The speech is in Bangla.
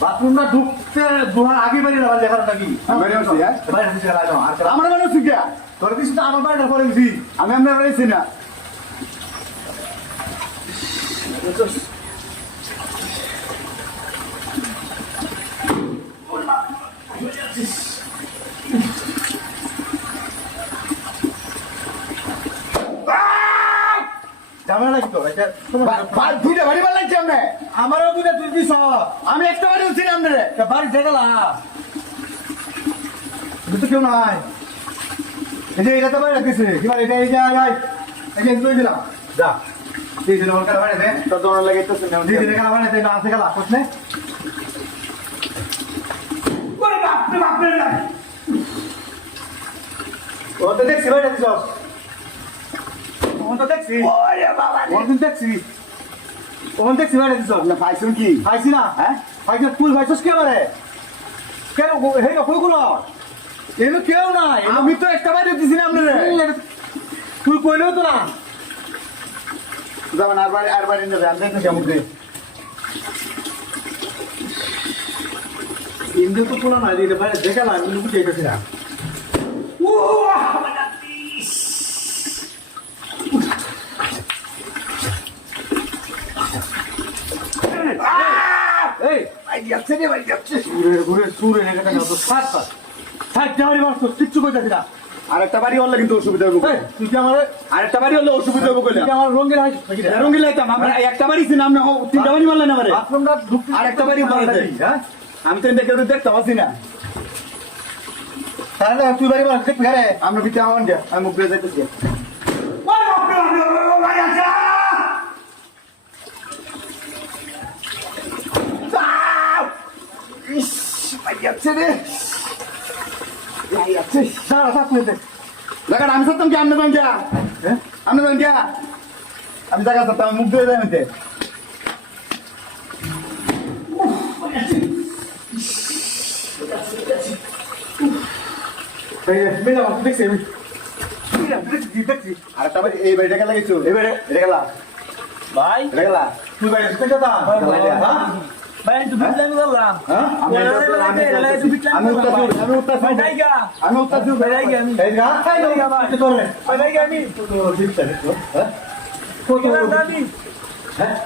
বাথরুমটা ঢুকতে দুহার আগে বেরিয়ে যাবার দেখার নাকি আমার বাড়ি শিখা তোর কিছু তো আমার বাড়িটা করে গেছি আমি আপনার বাড়িছি না ঝামেলা নাকি তোর দুইটা বাড়ি বার লাগছে আমি আমারও দুইটা তুই দিস আমি একটা বাড়ি উঠছি না আপনার বাড়ি দেখালা তো কেউ নাই এই যে এটা তো বাড়ি রাখিস এবার এটা এই যে এই যে তুই দিলাম যা তুই দিলে বলকার বাড়ি দে তোর দোকান লাগে তো তুই দিলে কেন বাড়ি দে না আছে গেলা আসছ না ওরে বাপ রে বাপ রে ও তো দেখছি বাড়ি রাখিস ও তো দেখছি ওরে বাবা ও তো দেখছি ওখান থেকে সিমেন্ট দিছ না পাইছুন কি পাইছি না হ্যাঁ পাইছ তুই পাইছস কে বারে কেন হে কইগুলো এলো কেউ না আমি তো একটা বাড়ি দিছি না আপনারে তুই কইলেও তো না যাবেন আর বাড়ি না জানতে না কেমন দে ইন্দু তো পোলা না দিতে পারে দেখা না আমি বুঝে গেছি না ও এই আই যাচ্ছে রে ভাই যাচ্ছে সুরে রেখাটা না তো সাত জানুয়ারি মাস তো কিচ্ছু কইতাছি না আরেকটা বাড়ি হলে কিন্তু অসুবিধা হবে তুই কি আমার আরেকটা বাড়ি হলে অসুবিধা হবে কইলা তুই আমার রঙের হাই রঙের লাইতাম আমরা একটা বাড়ি ছিল আমরা তিনটা বাড়ি মারলে না পারে বাথরুমটা ঢুকতে আরেকটা বাড়ি মারলে হ্যাঁ আমি তো দেখে দেখতে পাচ্ছি না তাহলে তুই বাড়ি মার দেখবি আরে আমরা বিতে আওয়ান যা আমি মুখ দিয়ে যাইতেছি ওই বাবা ভাই আছে যাচ্ছে রে যাচ্ছে সারা সাত মিনিটে লাগান আমি সত্যম কি আপনি যান গিয়া আপনি যান গিয়া আমি জায়গা সত্যম মুখ দিয়ে যাই আমি আরেকটা বাড়ি এই বাড়িটা গেলা গেছো এই বাড়ি এটা গেলা ভাই এটা গেলা তুই বাড়ি কোথায় যা ভাই তুই বিটলাম বললাম হ্যাঁ আমি উত্তর ভাই যাইগা আমি উত্তর দিই ভাই যাইগা আমি যাইগা ভাই চলে ভাই যাইগা আমি তো ঠিক আছে হ্যাঁ কত দামি হ্যাঁ